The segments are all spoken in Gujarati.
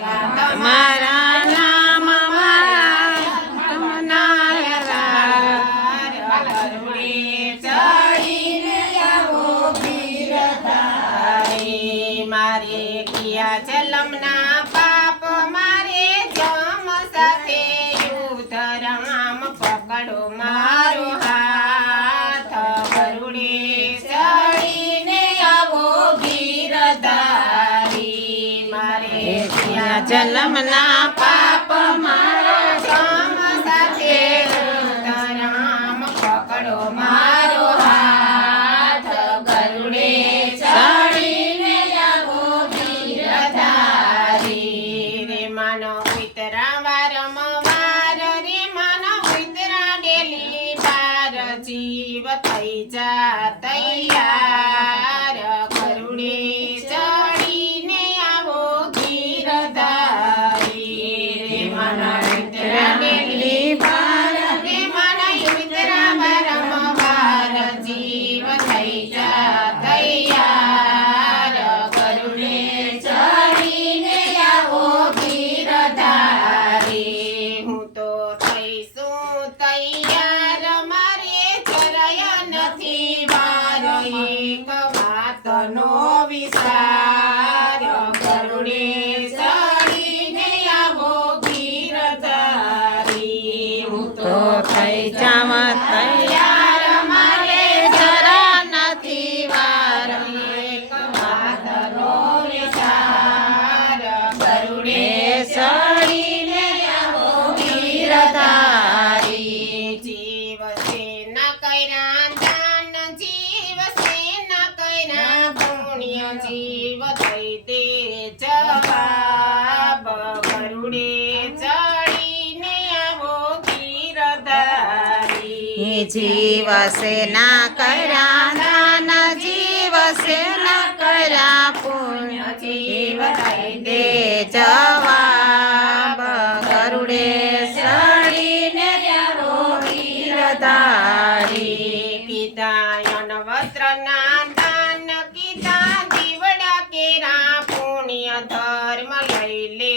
તમારા નામ મારે કિયા જલમના પાપ મારે જમ સાથે યુદ્ધ રામ પકડો મારો હાથ ગરુડે ચડીને આવો ગીરધારી મારે કિયા જન્મના પાપ મારા જમ સાથે યુદ્ધ રામ પકડો મારો હાથ ગરુડે ચડીને આવો ગીરધારી રે માનો ઉતરા વારંવાર રે માનો ઉતરા ડેલી બાર જીવ થઈ જા તૈયાર ગરુડે ચડીને આવો ગીરધારી રે માનો ઉતરા ડેલી બાર રે માનો ઉતરા વારંવાર જીવ થઈ જા તૈયાર ગરુડે ચડીને આવો ગીરધારી હું તો થઈશું તૈયાર મારે જરાય નથી વાર એક વાતનો વિચાર ગરુડે ચડીને આવો ગીરધારી હું તો થઈ જાવ તૈયાર મારે જરા નથી વાર એક વાતનો વિચાર ગરુડે ચડીને આવો ગીરધારી જીવ સેના કર્યા દાન જીવ સેના કર્યા પુણ્ય જીવ થઈ દે જવાબ ગરુડે ચડીને આવો ગીરધારી જીવસે ના કર્યા દાન જીવસે ના કર્યા પુણ્ય જીવ થઈ દે જવાબ ગરુડે ચડીને આવો ગીરધારી કીધાયન વસ્ત્રના દાન કીધા દીવડા કેરા પુણ્ય ધર્મ લઈ લે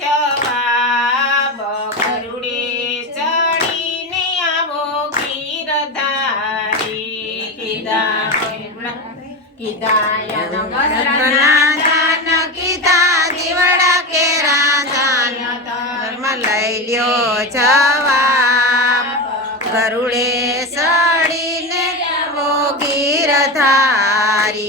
જવાબ ગરુડે ચડીને આવો ગીરધારી કીધાયન વસ્ત્રના દાન કીધા દીવડા કેરા દાન ધર્મ લઈ લ્યો જવાબ ગરુડે ચડીને આવો ગીરધારી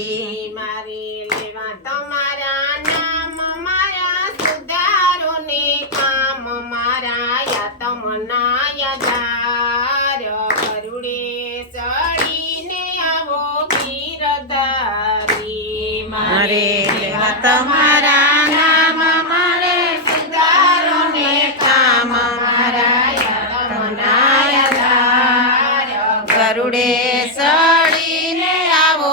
મારે લેવા તમારા નામ મારા સુધારો ને કામ મારા યા તમના યાદાર ગરુડે ચડીને આવો ગીરધારી મારે લેવા તમારા નામ મારે સુધારો ને કામ મારા યા તમના યાદાર ગરુડે ચડીને આવો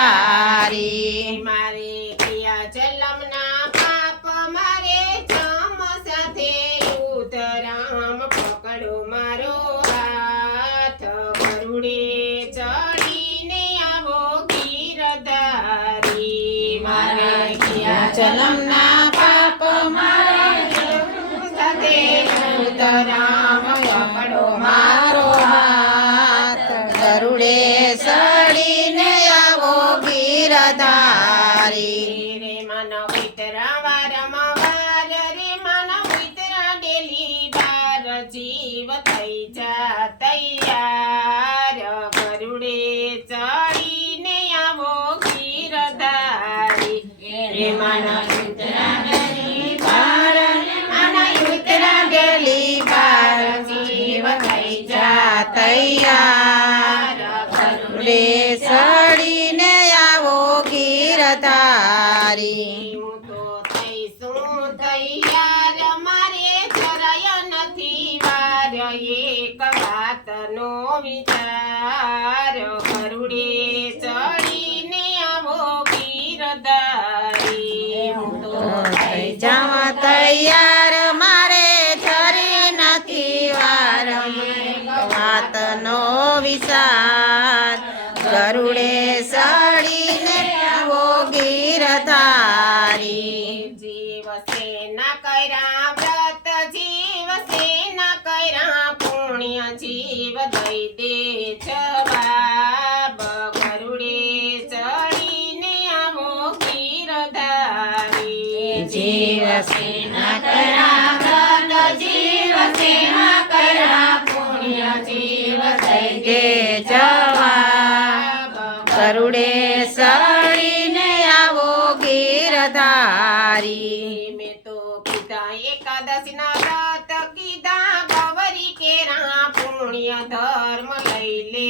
ગીરધારી મારે કિયા જલમના પાપ મારે જમ સાથે યુદ્ધ રામ પકડો મારો હાથ ગરુડે ચડીને આવો ગીરધારી મારે કિયા જલમના પાપ મારે સાથે યુદ્ધ રામ પકડો મારો હાથ ગરુડે ચડીને આવો ગીરધારી રે મન ઉતરા વારંવાર રે મન ઉતરા ડેલી બાર જીવ થઈ જા તૈયાર ગરુડે ચડીને આવો ગીરધારી રે મન ઉતરા ડેલી બાર મન ઉતરા ડેલી બાર જીવ થઈ જા તૈયાર ગરુડે ચડીને આવો ગીરધારી હું તો થઈશું તૈયાર મારે જરાય નથી વાર એક વાતનો વિચાર ગરુડે ચડીને આવો ગીરધારી હું તો થઈ જાવ તૈયાર મારે જરી નથી વાર વાતનો વિચાર ગરુડે ચડીને આવો ગીરધારી જીવ જીવસે ના કર્યા વ્રત જીવસે ના કર્યા પુણ્ય જીવ દઈ દે જવાબ ગરુડે ચડીને આવો ગીરધારી જીવસે ના કર્યા વ્રત જીવસે ના કર્યા પુણ્ય જીવ દઈ દે જવાબ ગરુડે સડીને આવો ગીરધારી મેં તો કીધા એકાદશીના વ્રત કીધા ગૌરી કેરા પુણ્ય ધર્મ લઈ લે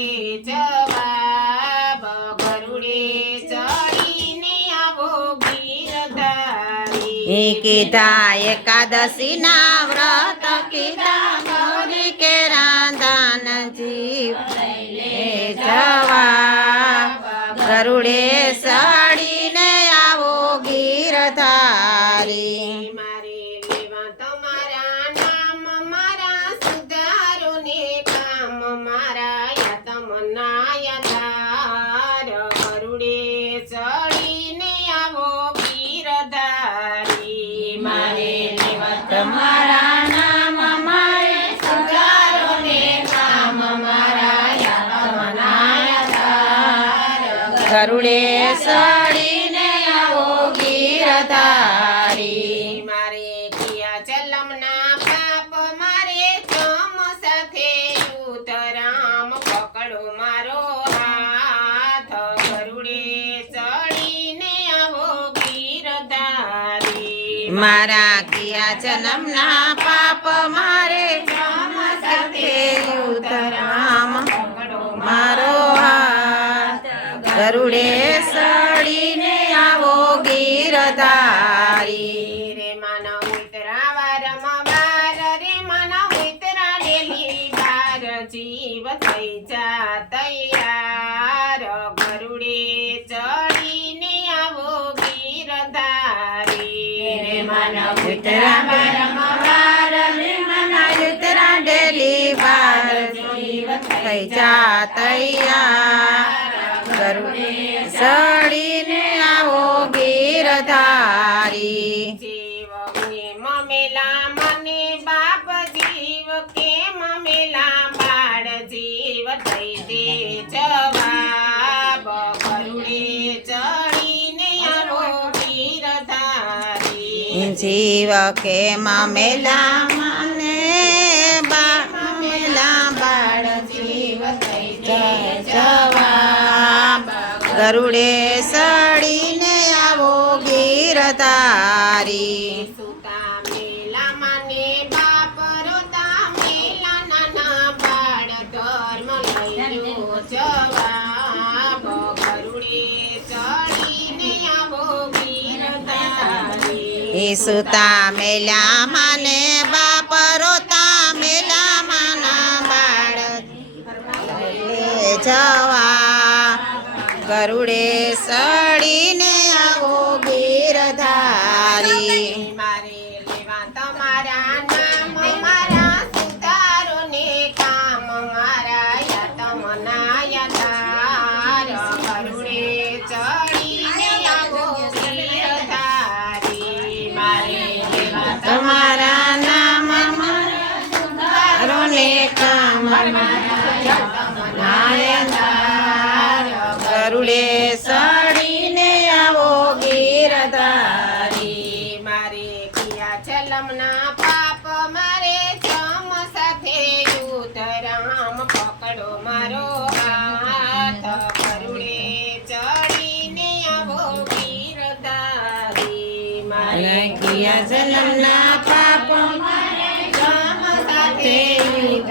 જવાબ ગરુડે ચડીને આવો ગીરધારી કીધા એકાદશીના વ્રત કીધા ગૌરી કે રાંધાન જીવ લઈ જવા ગરુડે સડીને આવો ગીરધારી મારે લેવા તમારા નામ મારા સુધારો ને કામ મારા યાતમના યાધાર ગરુડે ચડીને આવો ગીરધારી મારે લેવા તમારા નામ મારે સુધારો ને કામ મારા યાતમના યાધાર ગરુડે સડીને આવો ગીરધારી મારે કિયા જલમના પાપ મારે ચમ સાથે ઉતરામ પકડો મારો હાથ ગરુડે ચડીને આવો ગીરધારી મારા કિયા જન્મના પાપ મારે જમ સાથે ઉતરામ પકડો મારો હાથ ગરુડે સડીને આવો ગીરધારી રે માનવ ઉતરા વારમ વાર રે માનવ ઉતરા ડેલી બાર જીવ થઈ જા તૈયાર ગરુડે ચડીને આવો ગીરધારી રે માનવ ઉતરા બારમ વાર રે મના ઉતરા ડેલી બાર જીવ થઈ જા તૈયાર ગરુડે સડીને આવો ગીરધારી જીવ કે મમેલા મને બાપ જીવ કે મમેલા બાળ જીવ થઈ દે જવાબ ગરુડે ચડીને આવો ગીરધારી જીવ કે મમેલા મને મેલા બાળ જીવ થઈ જાય જવાબ ગરુડે સડીને આવો ગીરધારી સુતા મેલા મને બાપ રોતા મેલા નાના બાળ ધર્મ લઈ જવાબ ગરુડે ચડીને આવો ગીરધારી સુતા મેલા મને બાપ રોતા મેલા માના બાળ જવા ગરુડે સડીને આવો ગીરધારી મારે લેવા તમારા નામ મારા સુધારો ને કામ મારા યાતમના યાધાર ગરુડે ચડીને આવો ગીરધારી મારે લેવા તમારા નામ રોને કામ નાયનદાર ગરુડે સડીને આવો ગીરધારી મારે કિયા જલમના પાપ મારે જમ સાથે ઉતરામ પકડો મારો હાથ ગરુડે ચડીને આવો ગીરધારી મારે કિયા જન્મના પાપ જમ સાથે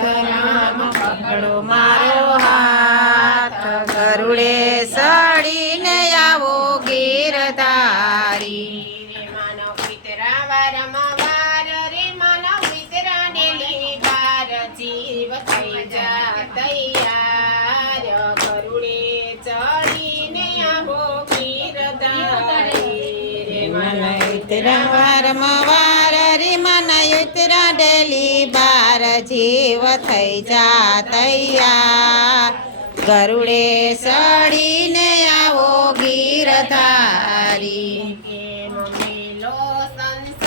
રામ પકડો મારો હાથ ગરુડે સડીને આવો ગીરધારી રે માનવ પિતરા વારમા વાર રે માનવ પિતરા ડેલી બાર જીવ થઈ જા તૈયાર ગરુડે ચડીને આવો ગીરધારી રે મન ઉતરા વારમવાર રે મન ઉતરા ડેલી બાર જીવ થઈ જા તૈયાર ગરુડે સડીને આવો ગીરધારી કેમ મેલો સંસાર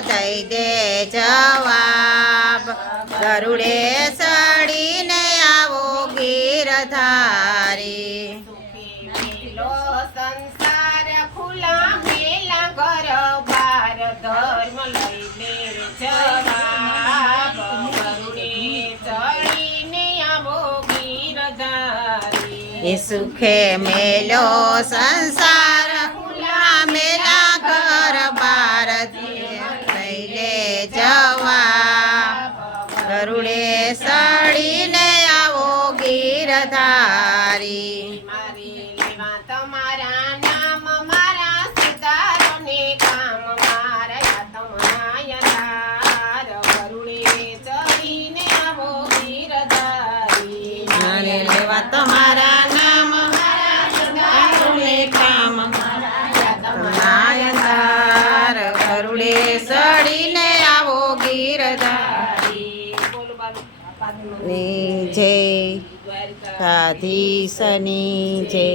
દઈ દે જવાબ ગરુડે સડીને આવો ગીરધારી મેલો સંસાર ખુલા મેલા ઘર બાર ધર્મ લઈ લે જવાબ ગરુડે ચડીને આવો ગીરધારી એ સુખે મેલો સંસાર ખુલ્લા મેલા ઘર બાર લઈ લે જવાબ ગરુડે સડીને આવો ગીરધારી મારી લેવા તમારા નામ મારા સિતારોને કામ મારા તમનાયનાર ગરુડે ચડીને આવો ગીરધારી મારે લેવા તમારા નામ ગરુડે કામ નાયનદાર ગરુડે સડીને આવો ગીરધારી બોલો બાબા ની જય દ્વારકા રાધીશની જય